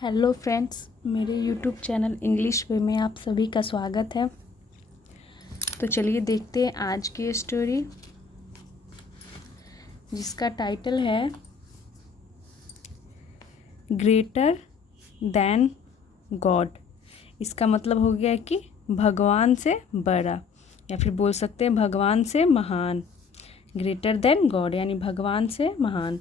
Hello friends, मेरे YouTube channel English वे में आप सभी का स्वागत है। तो चलिए देखते हैं आज की स्टोरी, जिसका टाइटल है ग्रेटर दैन गॉड। इसका मतलब हो गया कि भगवान से बड़ा, या फिर बोल सकते हैं भगवान से महान। ग्रेटर दैन गॉड यानी भगवान से महान।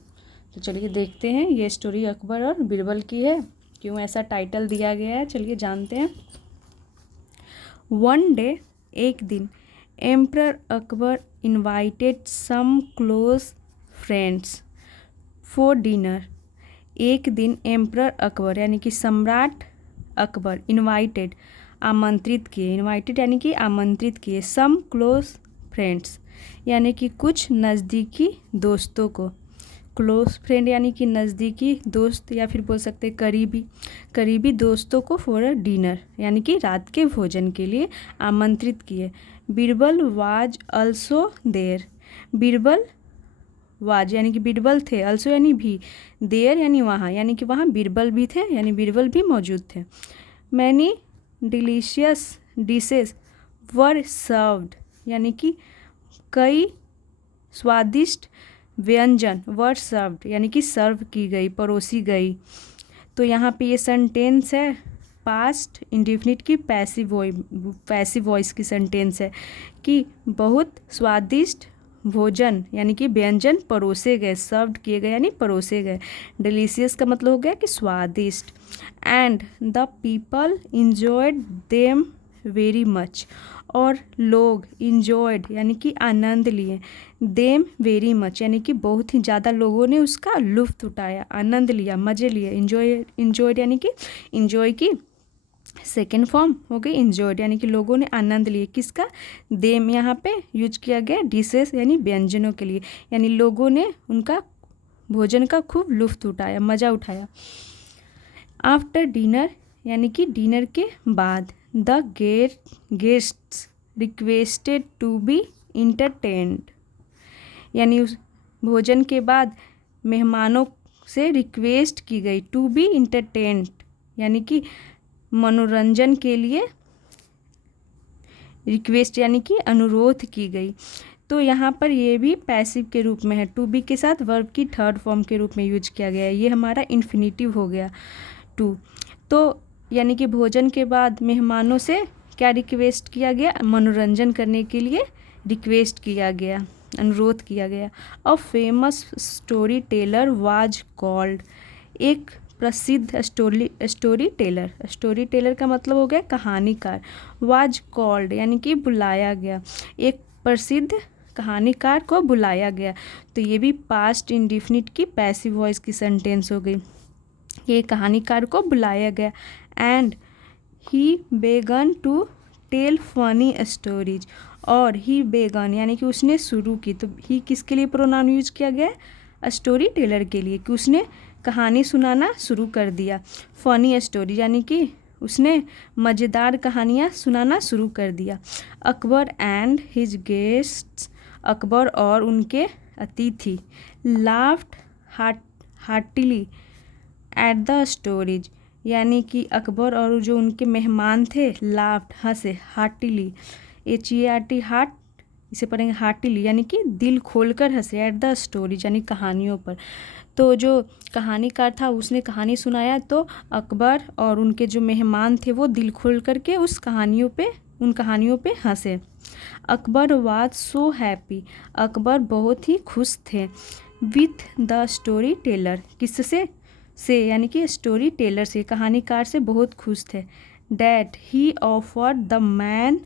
तो चलिए देखते हैं, ये स्टोरी अकबर और बीरबल की है। क्यों ऐसा टाइटल दिया गया है, चलिए जानते हैं। वन डे, एक दिन, emperor Akbar invited some close friends for dinner. एक दिन एम्परर अकबर यानी कि सम्राट अकबर इनवाइटेड आमंत्रित किए। इनवाइटेड यानी कि आमंत्रित किए सम क्लोज फ्रेंड्स यानी कि कुछ नज़दीकी दोस्तों को। क्लोज फ्रेंड यानी कि नज़दीकी दोस्त, या फिर बोल सकते करीबी दोस्तों को फॉर अ डिनर यानी कि रात के भोजन के लिए आमंत्रित किए। Birbal was also there. Birbal was यानी कि बीरबल थे, अल्सो यानी भी, देयर यानी वहाँ, यानी कि वहाँ बीरबल भी थे, यानी बीरबल भी मौजूद थे। मैनी डिलीशियस डिशेज वर सर्व्ड यानी कि कई स्वादिष्ट व्यंजन वर सर्व्ड यानी कि सर्व की गई, परोसी गई। तो यहाँ पे ये सेंटेंस है पास्ट इंडेफिनिट की पैसिव वॉइस की सेंटेंस है कि बहुत स्वादिष्ट भोजन यानी कि व्यंजन परोसे गए, सर्व्ड किए गए यानी परोसे गए। डिलीशियस का मतलब हो गया कि स्वादिष्ट। And the people enjoyed them very much, और लोग इंजॉयड यानी कि आनंद लिए, देम वेरी मच यानी कि बहुत ही ज़्यादा लोगों ने उसका लुत्फ़ उठाया, आनंद लिया, मज़े लिए। इंजॉयड यानी कि इंजॉय की सेकेंड फॉर्म हो गई इंजॉयड यानी कि लोगों ने आनंद लिए। किसका? देम यहाँ पे यूज किया गया डिशेस यानी व्यंजनों के लिए, यानी लोगों ने उनका भोजन का खूब लुत्फ़ उठाया, मज़ा उठाया। आफ्टर डिनर यानी कि डिनर के बाद, the guests requested to be entertained यानी उस भोजन के बाद मेहमानों से रिक्वेस्ट की गई, टू बी इंटरटेन्ड यानी कि मनोरंजन के लिए रिक्वेस्ट यानी कि अनुरोध की गई। तो यहाँ पर ये भी पैसिव के रूप में है, टू बी के साथ वर्ब की थर्ड फॉर्म के रूप में यूज किया गया है। ये हमारा इन्फिनिटिव हो गया टू। तो यानी कि भोजन के बाद मेहमानों से क्या रिक्वेस्ट किया गया? मनोरंजन करने के लिए रिक्वेस्ट किया गया, अनुरोध किया गया। A famous story teller was called. एक प्रसिद्ध स्टोरी टेलर का मतलब हो गया कहानीकार। वाज कॉल्ड यानी कि बुलाया गया, एक प्रसिद्ध कहानीकार को बुलाया गया। तो ये भी पास्ट इंडेफिनिट की पैसिव वॉइस की सेंटेंस हो गई, ये कहानीकार को बुलाया गया। एंड ही बेगन टू टेल फनी स्टोरीज, और ही बेगन यानी कि उसने शुरू की। तो ही किसके लिए प्रोनाउन यूज किया गया है? स्टोरी टेलर के लिए, कि उसने कहानी सुनाना शुरू कर दिया। फनी स्टोरी यानी कि उसने मज़ेदार कहानियाँ सुनाना शुरू कर दिया। Akbar and his guests, Akbar और उनके अतिथि, laughed heartily at the stories यानी कि अकबर और जो उनके मेहमान थे, लाफ्ड हंसे, हार्टिली HEART हार्ट, इसे पढ़ेंगे हार्टिली यानी कि दिल खोलकर हंसे, एट द स्टोरीज यानी कहानियों पर। तो जो कहानीकार था उसने कहानी सुनाया, तो अकबर और उनके जो मेहमान थे वो दिल खोल करके उन कहानियों पे हंसे। Akbar was so happy, Akbar बहुत ही खुश थे। विथ द स्टोरी टेलर, किससे? से यानी कि स्टोरी टेलर से, कहानीकार से बहुत खुश थे। That he offered the man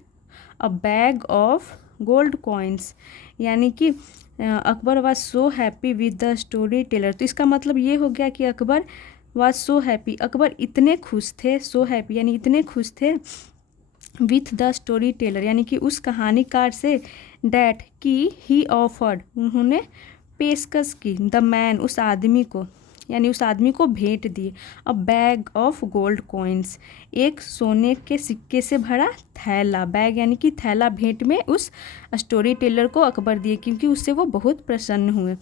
a bag of gold coins यानी कि Akbar was so happy with the story Taylor. तो इसका मतलब ये हो गया कि Akbar was so happy, Akbar इतने खुश थे, सो हैप्पी यानी इतने खुश थे, विथ द स्टोरी टेलर यानी कि उस कहानीकार से, डैट कि ही ऑफर्ड उन्होंने पेशकश की, द मैन उस आदमी को यानी उस आदमी को भेंट दिए अ बैग ऑफ गोल्ड कॉइन्स, एक सोने के सिक्के से भरा थैला। बैग यानी कि थैला भेंट में उस स्टोरी टेलर को अकबर दिए क्योंकि उससे वो बहुत प्रसन्न हुए।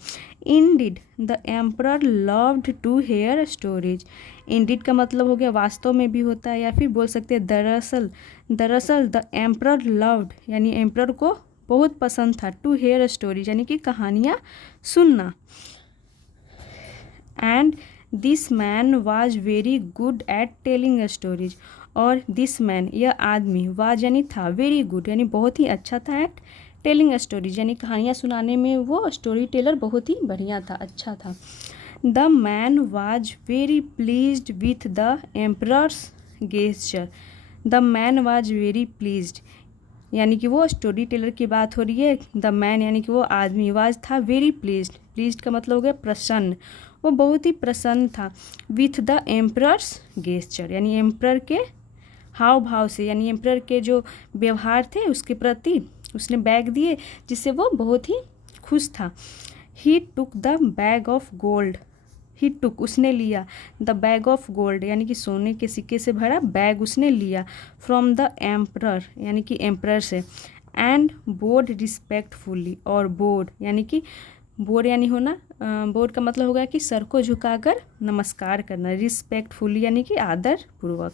Indeed the emperor loved to hear stories. Indeed का मतलब हो गया वास्तव में भी होता है, या फिर बोल सकते हैं दरअसल। दरअसल द एम्परर लव्ड यानी एम्परर को बहुत पसंद था टू हेयर स्टोरीज यानी कि कहानियाँ सुनना। And this man was very good at telling stories, और दिस मैन यह आदमी वाज यानी था, वेरी गुड यानी बहुत ही अच्छा था, एट टेलिंग स्टोरीज यानी कहानियाँ सुनाने में वो स्टोरी टेलर बहुत ही बढ़िया था, अच्छा था। The man was very pleased with the emperors gesture. The man was very pleased यानी कि वो स्टोरी टेलर की बात हो रही है। द मैन यानी कि वो आदमी, वाज था वेरी प्लीज्ड, प्लीज्ड का मतलब हो गया प्रसन्न, वो बहुत ही प्रसन्न था। विथ द एम्परर्स गेस्चर यानी एम्परर के हाव भाव से, यानी एम्परर के जो व्यवहार थे उसके प्रति उसने बैग दिए जिससे वो बहुत ही खुश था। He took the bag of gold, he took उसने लिया, द बैग ऑफ गोल्ड यानी कि सोने के सिक्के से भरा बैग उसने लिया, फ्रॉम द एम्परर यानी कि एम्परर से, एंड बोर्ड रिस्पेक्टफुली, और बोर्ड यानी कि बोर्ड यानी होना, बोर्ड का मतलब होगा कि सर को झुकाकर नमस्कार करना, रिस्पेक्टफुली यानी कि आदर पूर्वक।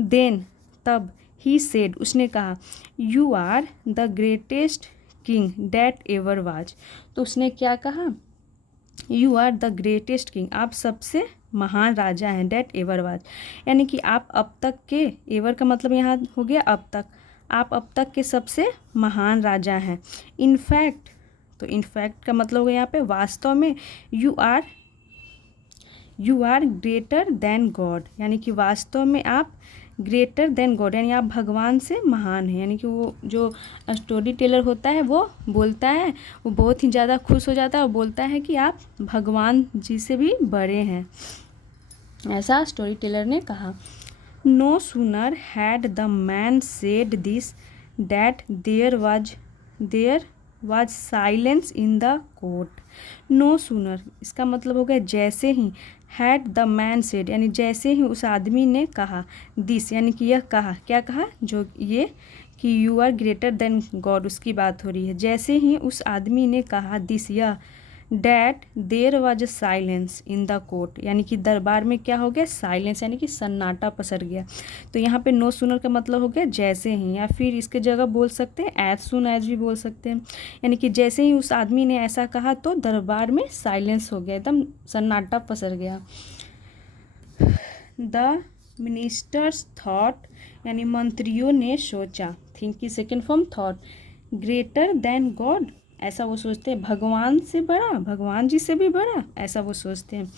देन तब ही सेड उसने कहा, you are the greatest king that ever was. तो उसने क्या कहा, you are the greatest king आप सबसे महान राजा हैं, डैट एवर वाज यानी कि आप अब तक के, एवर का मतलब यहाँ हो गया अब तक, आप अब तक के सबसे महान राजा हैं। इनफैक्ट, तो इनफैक्ट का मतलब हो गया यहाँ पे वास्तव में, you are greater than God यानी कि वास्तव में आप ग्रेटर देन गॉड यानी आप भगवान से महान हैं। यानी कि वो जो स्टोरी टेलर होता है वो बोलता है, वो बहुत ही ज़्यादा खुश हो जाता है और बोलता है कि आप भगवान जी से भी बड़े हैं, ऐसा स्टोरी टेलर ने कहा। No sooner had the man said this that there was silence in the court. No sooner इसका मतलब हो गया जैसे ही, हैड द मैन सेड यानी जैसे ही उस आदमी ने कहा, दिस यानी कि यह कहा, क्या कहा, जो ये कि you are greater than God उसकी बात हो रही है। जैसे ही उस आदमी ने कहा दिस यह, that there was a silence in the court यानी कि दरबार में क्या हो गया, साइलेंस यानी कि सन्नाटा पसर गया। तो यहाँ पे नो सूनर का मतलब हो गया जैसे ही, या फिर इसके जगह बोल सकते हैं एज सुन एज भी बोल सकते हैं, यानी कि जैसे ही उस आदमी ने ऐसा कहा तो दरबार में साइलेंस हो गया, एकदम सन्नाटा पसर गया। द मिनिस्टर्स थॉट यानी मंत्रियों ने सोचा, थिंक की second form thought, greater than God ऐसा वो सोचते हैं, भगवान से बड़ा, भगवान जी से भी बड़ा, ऐसा वो सोचते हैं।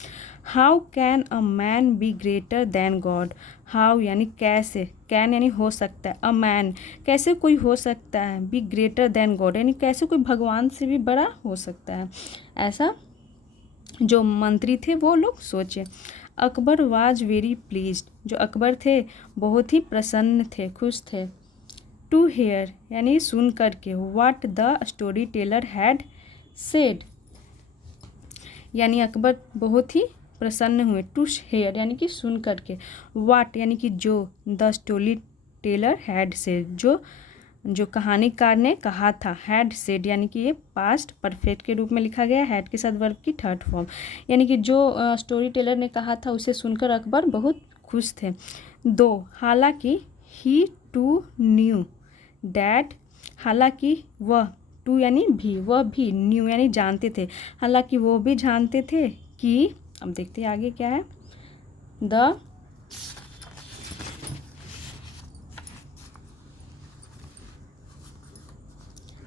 How can a man be greater than God, how यानी कैसे, कैन यानी हो सकता है, अ मैन कैसे कोई हो सकता है, बी ग्रेटर देन गॉड यानी कैसे कोई भगवान से भी बड़ा हो सकता है, ऐसा जो मंत्री थे वो लोग सोचे। अकबर वाज वेरी प्लीज्ड, जो अकबर थे बहुत ही प्रसन्न थे, खुश थे। टू हेयर यानी सुन करके, what the story teller had said यानी अकबर बहुत ही प्रसन्न हुए, टू हेयर यानी कि सुन करके, व्हाट यानी कि जो, the story teller had said जो कहानीकार ने कहा था, हैड सेड यानी कि ये पास्ट परफेक्ट के रूप में लिखा गया, हैड के साथ वर्ब की थर्ड फॉर्म, यानी कि जो स्टोरी टेलर ने कहा था उसे सुनकर अकबर बहुत खुश थे। दो हालांकि, ही टू न्यू डैट हालांकि वह, टू यानी भी, वह भी, न्यू यानी जानते थे, हालांकि वो भी जानते थे कि, अब देखते हैं आगे क्या है,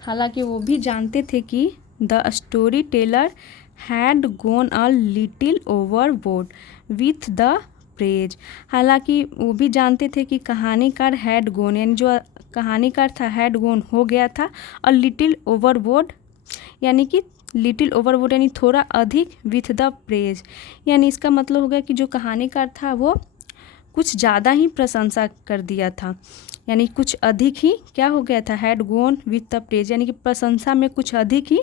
हालांकि वो भी जानते थे कि the story teller had gone a little overboard with the praise, हालांकि वो भी जानते थे कि कहानीकार हैड गोन यानी जो कहानीकार था हैड गोन हो गया था, अ लिटिल ओवरबोर्ड यानी कि लिटिल ओवरबोर्ड यानी थोड़ा अधिक, विथ द प्रेज यानी इसका मतलब हो गया कि जो कहानीकार था वो कुछ ज़्यादा ही प्रशंसा कर दिया था, यानी कुछ अधिक ही क्या हो गया था, had gone with the praise यानी कि प्रशंसा में कुछ अधिक ही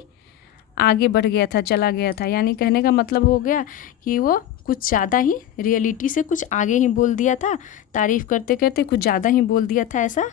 आगे बढ़ गया था, चला गया था। यानी कहने का मतलब हो गया कि वो कुछ ज़्यादा ही रियलिटी से कुछ आगे ही बोल दिया था, तारीफ़ करते करते कुछ ज़्यादा ही बोल दिया था, ऐसा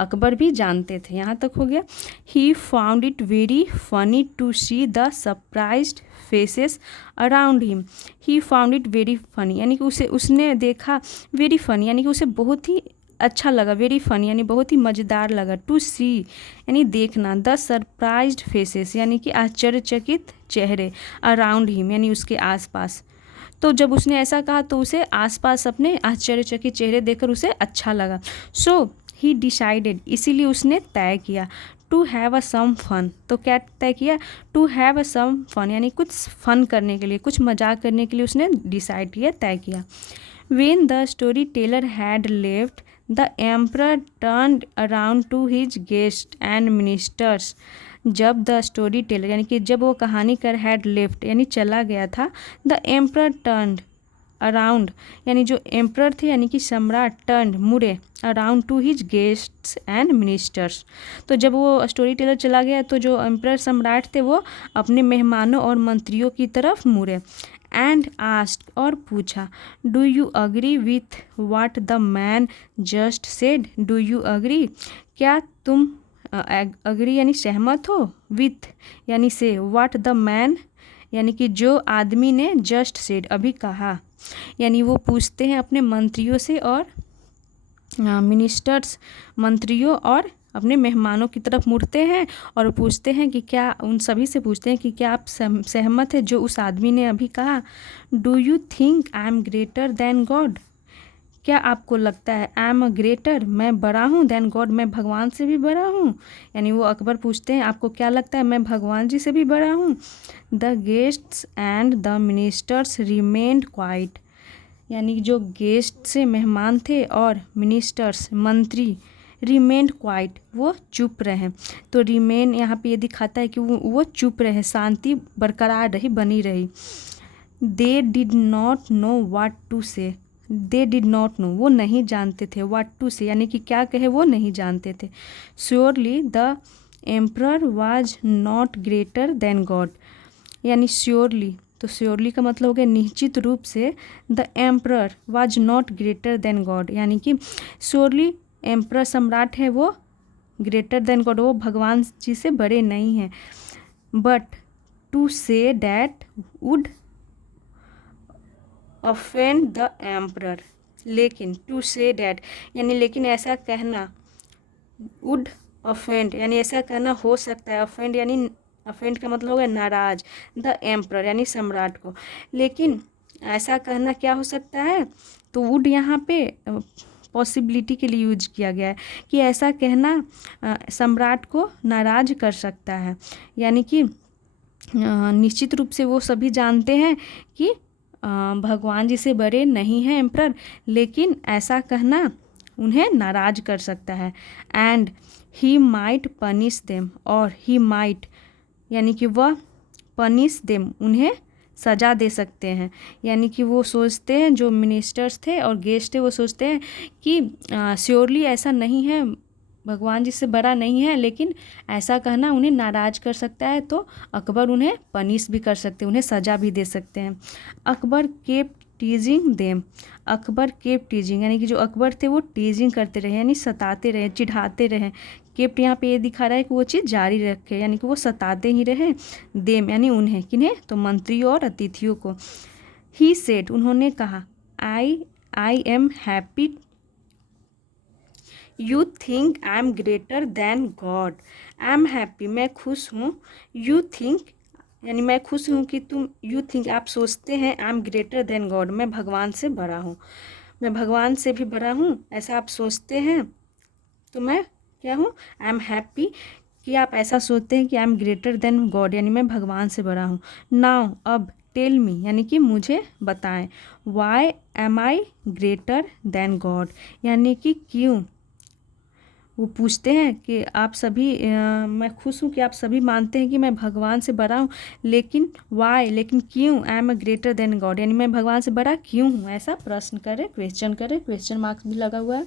अकबर भी जानते थे। यहाँ तक हो गया। He found it very funny to see the surprised faces around him. He found it very funny, यानी कि उसने देखा, वेरी फनी यानी कि उसे बहुत ही अच्छा लगा, वेरी फनी यानी बहुत ही मज़ेदार लगा, टू सी यानी देखना, द सरप्राइज्ड फेसेस यानी कि आश्चर्यचकित चेहरे, अराउंड हिम यानी उसके आसपास। तो जब उसने ऐसा कहा तो उसे आसपास अपने आश्चर्यचकित चेहरे देखकर उसे अच्छा लगा। सो ही डिसाइडेड, इसीलिए उसने तय किया, to have a some fun. तो क्या तय किया? To have a some fun यानी कुछ फन करने के लिए, कुछ मजाक करने के लिए उसने डिसाइड किया, तय किया। When the storyteller had left, the emperor turned around to his guests and ministers. जब द स्टोरी टेलर यानी कि जब वो कहानीकार हैड लेफ्ट यानी चला गया था, द एम्प्रर टर्न्ड अराउंड यानी जो एम्प्रर थे यानी कि सम्राट, टर्न्ड मुड़े, around two his guests and ministers. तो जब वो स्टोरी टेलर चला गया तो जो एम्प्रर सम्राट थे वो अपने मेहमानों और मंत्रियों की तरफ मुड़े। एंड आस्क्ड और पूछा, do you agree with what the man just said. Do you agree, क्या तुम अग्री यानी सहमत हो, विथ यानी से, वाट द मैन यानी कि जो आदमी ने जस्ट सेड अभी कहा। यानी वो पूछते हैं अपने मंत्रियों से और मिनिस्टर्स, मंत्रियों और अपने मेहमानों की तरफ मुड़ते हैं और पूछते हैं कि क्या, उन सभी से पूछते हैं कि क्या आप सहमत है जो उस आदमी ने अभी कहा। Do you think I am greater than God, क्या आपको लगता है, आई एम अ ग्रेटर, मैं बड़ा हूँ, देन गॉड, मैं भगवान से भी बड़ा हूँ। यानी वो अकबर पूछते हैं आपको क्या लगता है मैं भगवान जी से भी बड़ा हूँ। The guests and the ministers remained quite, यानी जो गेस्ट से मेहमान थे और मिनिस्टर्स मंत्री, रिमेन्ड क्वाइट वो चुप रहे। तो रिमेन यहाँ पे ये दिखाता है कि वो चुप रहे, शांति बरकरार रही, बनी रही। They did not know what to say, they did not no वो नहीं जानते थे, व्हाट टू से यानी कि क्या कहे वो नहीं जानते थे। Surely the emperor was not greater than God, यानी श्योरली, तो श्योरली का मतलब हो गया निश्चित रूप से, the emperor was not greater than God यानी कि श्योरली एम्प्रर सम्राट है वो ग्रेटर देन गॉड, वो भगवान जी से बड़े नहीं हैं। But to say that would offend the emperor, लेकिन टू से डैट यानी लेकिन ऐसा कहना, वुड ऑफेंड यानी ऐसा कहना हो सकता है, ऑफेंड यानी ऑफेंड का मतलब होगा नाराज, द एम्प्रर यानी सम्राट को, लेकिन ऐसा कहना क्या हो सकता है, तो वुड यहाँ पे पॉसिबिलिटी के लिए यूज किया गया है कि ऐसा कहना सम्राट को नाराज कर सकता है। यानी कि निश्चित रूप से वो सभी जानते हैं कि भगवान जी से बड़े नहीं हैं एम्प्रर, लेकिन ऐसा कहना उन्हें नाराज कर सकता है। And he might punish them, और ही माइट यानी कि वह पनिश देम उन्हें सज़ा दे सकते हैं। यानी कि वो सोचते हैं, जो मिनिस्टर्स थे और गेस्ट थे वो सोचते हैं कि श्योरली ऐसा नहीं है, भगवान जी से बड़ा नहीं है, लेकिन ऐसा कहना उन्हें नाराज़ कर सकता है, तो अकबर उन्हें पनिश भी कर सकते हैं, उन्हें सज़ा भी दे सकते हैं। Akbar kept teasing them, Akbar kept teasing यानी कि जो अकबर थे वो टीजिंग करते रहे, यानी सताते रहे, चिढ़ाते रहे। केप्ट यहाँ पे ये दिखा रहा है कि वो चीज़ जारी रखे, यानी कि वो सताते ही रहे। देम यानी उन्हें, किन्हें, तो मंत्रियों और अतिथियों को। ही सेड उन्होंने कहा, I am happy you think I am greater than God, I am happy मैं खुश हूँ, यू थिंक यानी मैं खुश हूँ कि तुम, यू थिंक आप सोचते हैं, I am greater than God मैं भगवान से बड़ा हूँ, मैं भगवान से भी बड़ा हूँ, ऐसा आप सोचते हैं, तो मैं क्या हूँ, आई एम हैप्पी कि आप ऐसा सोचते हैं कि I am greater than God यानी मैं भगवान से बड़ा हूँ। नाउ अब टेल मी यानी कि मुझे बताएं, वाई एम आई ग्रेटर देन गॉड यानी कि क्यों, वो पूछते हैं कि आप सभी मैं खुश हूँ कि आप सभी मानते हैं कि मैं भगवान से बड़ा हूँ, लेकिन वाई लेकिन क्यों, I am a greater than God यानी मैं भगवान से बड़ा क्यों हूँ, ऐसा प्रश्न करें, क्वेश्चन करें, क्वेश्चन मार्क्स भी लगा हुआ है।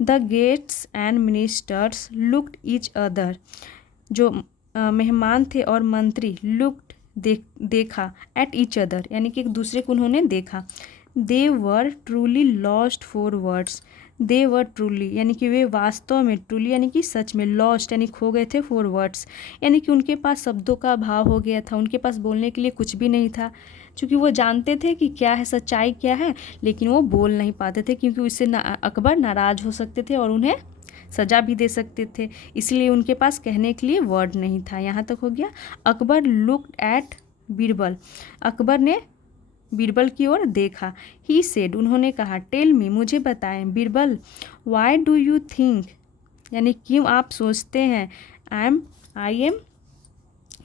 The guests and ministers looked each other, जो मेहमान थे और मंत्री लुक्ड देखा एट ईच अदर, यानी कि एक दूसरे को उन्होंने देखा। They were truly lost for words, they were truly यानी कि वे वास्तव में, ट्रूली यानी कि सच में, लॉस्ट यानी खो गए थे, फॉर वर्ड्स यानी कि उनके पास शब्दों का अभाव हो गया था, उनके पास बोलने के लिए कुछ भी नहीं था, क्योंकि वो जानते थे कि क्या है सच्चाई क्या है, लेकिन वो बोल नहीं पाते थे क्योंकि उससे अकबर नाराज़ हो सकते थे और उन्हें सज़ा भी दे सकते थे, इसलिए उनके पास कहने के लिए वर्ड नहीं था। यहाँ तक हो गया। अकबर लुक्ड एट बीरबल, अकबर ने बीरबल की ओर देखा। ही सेड, उन्होंने कहा, टेल मी, मुझे बताएं, Birbal, why do you think, यानी क्यों आप सोचते हैं, I am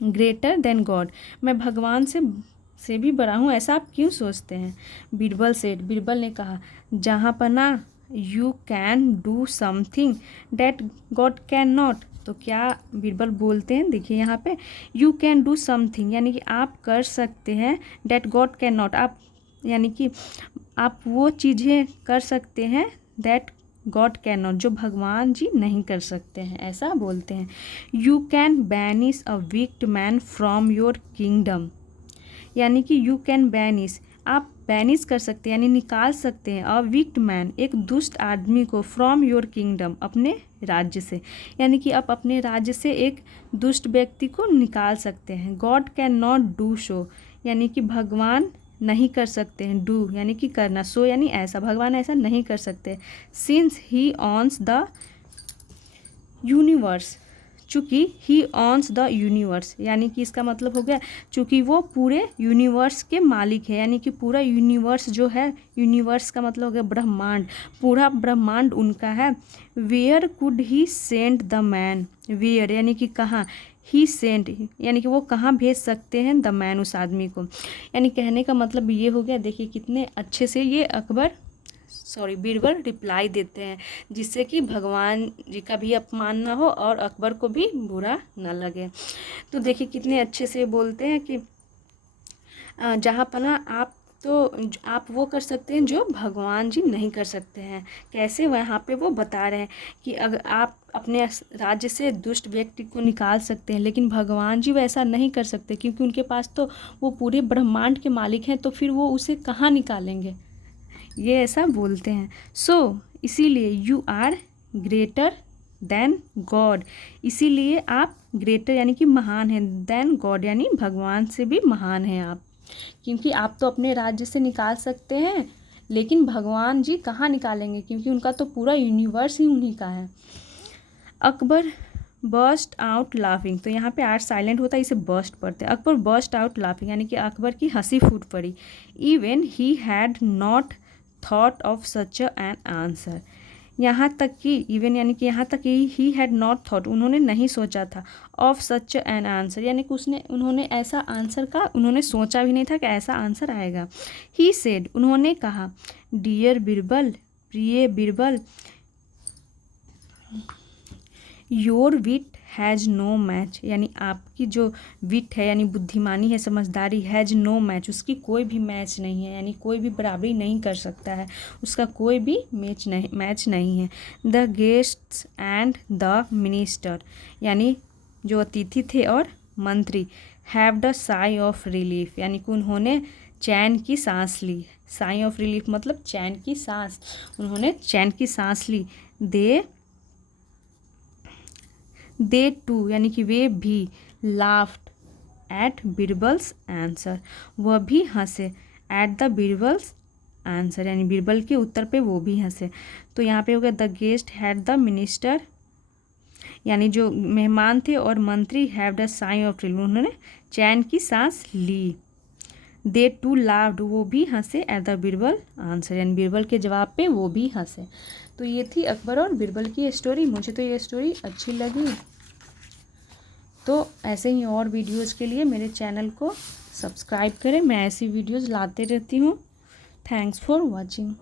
greater than God, मैं भगवान से भी बड़ा हूँ, ऐसा आप क्यों सोचते हैं। बीरबल सेड, बीरबल ने कहा, जहाँ पना you can do something that God can not, तो क्या बीरबल बोलते हैं, देखिए यहाँ पे, यू कैन डू समथिंग यानी कि आप कर सकते हैं, डैट गॉड कैन नॉट, आप यानी कि आप वो चीज़ें कर सकते हैं, दैट गॉड कैन नॉट, जो भगवान जी नहीं कर सकते हैं, ऐसा बोलते हैं। You can banish a wicked man from your kingdom, यानी कि यू कैन बैनिश, आप बैनिश कर सकते हैं यानी निकाल सकते हैं, अ विक्ड मैन, एक दुष्ट आदमी को, फ्रॉम योर किंगडम, अपने राज्य से, यानी कि आप अपने राज्य से एक दुष्ट व्यक्ति को निकाल सकते हैं। God can not do so, यानी कि भगवान नहीं कर सकते हैं, डू यानी कि करना, सो यानी ऐसा, भगवान ऐसा नहीं कर सकते। सिंस ही ऑन्स द यूनिवर्स, चूँकि ही ऑन्स द यूनिवर्स, यानी कि इसका मतलब हो गया चूँकि वो पूरे यूनिवर्स के मालिक है, यानी कि पूरा यूनिवर्स जो है, यूनिवर्स का मतलब हो गया ब्रह्मांड, पूरा ब्रह्मांड उनका है। Where could he send the man, where यानी कि कहाँ, ही सेंड यानी कि वो कहाँ भेज सकते हैं, द मैन उस आदमी को, यानी कहने का मतलब ये हो गया। देखिए कितने अच्छे से ये बीरबल रिप्लाई देते हैं, जिससे कि भगवान जी का भी अपमान ना हो और अकबर को भी बुरा ना लगे। तो देखिए कितने अच्छे से बोलते हैं कि जहाँ पना आप वो कर सकते हैं जो भगवान जी नहीं कर सकते हैं। कैसे, वहाँ पे वो बता रहे हैं कि अगर आप अपने राज्य से दुष्ट व्यक्ति को निकाल सकते हैं, लेकिन भगवान जी वैसा नहीं कर सकते क्योंकि उनके पास तो वो पूरे ब्रह्मांड के मालिक हैं, तो फिर वो उसे कहाँ निकालेंगे, ये ऐसा बोलते हैं। इसीलिए you are greater than God, इसीलिए आप ग्रेटर यानी कि महान हैं, देन गॉड यानी भगवान से भी महान हैं आप, क्योंकि आप तो अपने राज्य से निकाल सकते हैं, लेकिन भगवान जी कहाँ निकालेंगे, क्योंकि उनका तो पूरा यूनिवर्स ही उन्हीं का है। अकबर बर्स्ट आउट लाफिंग, तो यहाँ पे आर साइलेंट होता है, इसे बर्स्ट पढ़ते हैं। अकबर बर्स्ट आउट लाफिंग यानी कि अकबर की हंसी फूट पड़ी। Even he had not thought of such an answer, यहाँ तक कि इवन यानी कि यहाँ तक ही हैड नॉट थॉट, उन्होंने नहीं सोचा था, ऑफ सच एन आंसर यानी कि उन्होंने ऐसा आंसर का उन्होंने सोचा भी नहीं था कि ऐसा आंसर आएगा। ही सेड, उन्होंने कहा, डियर बीरबल, प्रिय Birbal, your wit has no match, यानी आपकी जो विट है यानी बुद्धिमानी है, समझदारी, हैज़ नो मैच, उसकी कोई भी मैच नहीं है, यानी कोई भी बराबरी नहीं कर सकता है, उसका कोई भी मैच नहीं है। The guests and the minister, यानी जो अतिथि थे और मंत्री, have the sigh of relief, यानी कि उन्होंने चैन की सांस ली। साई ऑफ रिलीफ मतलब चैन की सांस, उन्होंने चैन की सांस ली। दे टू यानी कि वे भी, लाफ्ड एट बीरबल्स आंसर, वह भी हंसे, एट द बीरबल्स आंसर यानी बीरबल के उत्तर पे वो भी हंसे। तो यहाँ पे हो गया the guest had the minister, यानी जो मेहमान थे और मंत्री, have the sigh of relief, उन्होंने चैन की सांस ली। दे टू लाफ्ड, वो भी हंसे, एट द बीरबल आंसर यानी बीरबल के जवाब पे वो भी हंसे। तो ये थी अकबर और बीरबल की स्टोरी। मुझे तो ये स्टोरी अच्छी लगी। तो ऐसे ही और वीडियोज़ के लिए मेरे चैनल को सब्सक्राइब करें, मैं ऐसी वीडियोज़ लाते रहती हूँ। Thanks for watching.